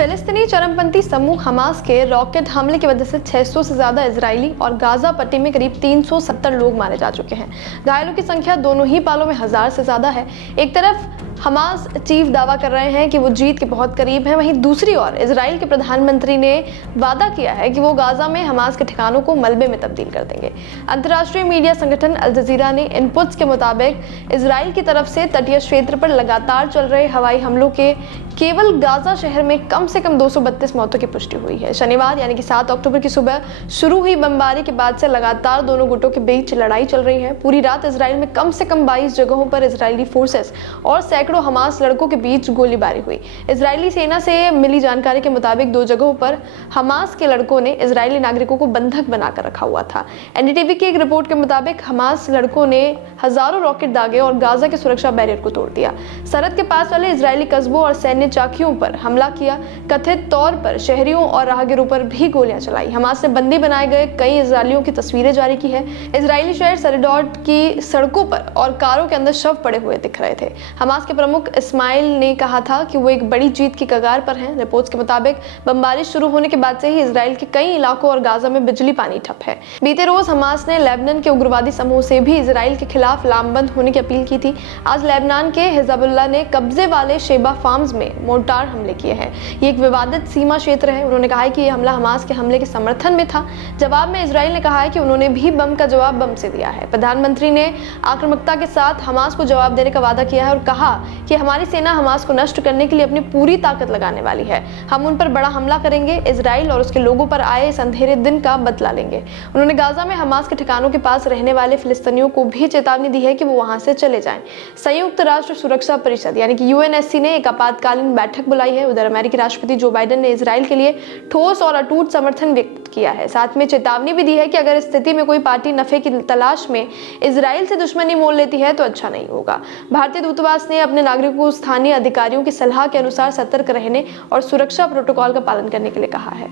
फिलिस्तीनी चरमपंथी समूह हमास के रॉकेट हमले की वजह से 600 से ज्यादा इजरायली और गाजा पट्टी में करीब 370 लोग मारे जा चुके हैं। घायलों की संख्या दोनों ही पालों में 1000 से ज्यादा है। एक तरफ हमास चीफ दावा कर रहे हैं कि वो जीत के बहुत करीब हैं, वहीं दूसरी ओर इजराइल के प्रधानमंत्री ने वादा किया है कि वो गाजा में हमास के ठिकानों को मलबे में तब्दील कर देंगे। अंतर्राष्ट्रीय मीडिया संगठन अल जजीरा ने इनपुट्स के मुताबिक इजराइल की तरफ से तटीय क्षेत्र पर लगातार चल रहे हवाई हमलों के केवल गाजा शहर में कम से कम 232 मौतों की पुष्टि हुई है। शनिवार यानी कि 7 अक्टूबर की सुबह शुरू हुई बमबारी के बाद से लगातार दोनों गुटों के बीच लड़ाई चल रही है। पूरी रात इजराइल में कम से कम 22 जगहों पर इजरायली फोर्सेस और सैकड़ों हमास लड़कों के बीच गोलीबारी हुई। इजरायली सेना से मिली जानकारी के मुताबिक 2 जगहों पर हमास के लड़कों ने इजरायली नागरिकों को बंधक बनाकर रखा हुआ था। एनडीटीवी की एक रिपोर्ट के मुताबिक हमास लड़कों ने हजारों रॉकेट दागे और गाजा के सुरक्षा बैरियर को तोड़ दिया। सरहद के पास वाले इजरायली कस्बों और सैन्य चौकियों पर हमला किया। कथित तौर पर शहरियों और राहगीरों पर भी गोलियां चलाई। हमास ने बंदी बनाए गए कई इजरायलियों की तस्वीरें जारी की है। इजरायली शहर सरेडोट की सड़कों पर और कारों के अंदर शव पड़े हुए दिख रहे थे। हमास के प्रमुख इस्माइल ने कहा था कि वो एक बड़ी जीत की कगार पर हैं। रिपोर्ट्स के मुताबिक बमबारी शुरू होने के बाद से ही इजराइल के कई इलाकों और गाजा में बिजली पानी ठप है। बीते रोज हमास ने लेबनान के उग्रवादी समूह से भी इजराइल के खिलाफ लामबंद होने की अपील की थी। आज लेबनान के हिजबुल्लाह ने कब्जे वाले शेबा फार्म्स में मोर्टार हमले किए हैं। ये एक विवादित सीमा क्षेत्र है। उन्होंने कहा है कि ये हमला हमास के हमले के समर्थन में था। जवाब में इजराइल ने कहा है कि उन्होंने भी बम का जवाब बम से दिया है। प्रधानमंत्री ने आक्रामकता के साथ हमास को जवाब देने का वादा किया है और कहा कि हमारी सेना हमास को नष्ट करने के लिए अपनी पूरी ताकत लगाने वाली है। हम उन पर बड़ा हमला करेंगे। इजराइल और उसके लोगों पर आए इस अंधेरे दिन का बदला लेंगे। उन्होंने गाजा में हमास के ठिकानों के पास रहने वाले फिलिस्तीनियों को भी चेतावनी दी है कि वो वहां से चले जाएं। संयुक्त राष्ट्र सुरक्षा परिषद यानी कि यूएनएससी ने एक आपातकालीन बैठक बुलाई है। उधर अमेरिकी राष्ट्रपति जो बाइडेन ने इजराइल के लिए ठोस और अटूट समर्थन व्यक्त किया है। साथ में चेतावनी भी दी है कि अगर इस स्थिति में कोई पार्टी नफे की तलाश में इजराइल से दुश्मनी मोल लेती है तो अच्छा नहीं होगा। भारतीय दूतावास ने अपने नागरिकों को स्थानीय अधिकारियों की सलाह के अनुसार सतर्क रहने और सुरक्षा प्रोटोकॉल का पालन करने के लिए कहा है।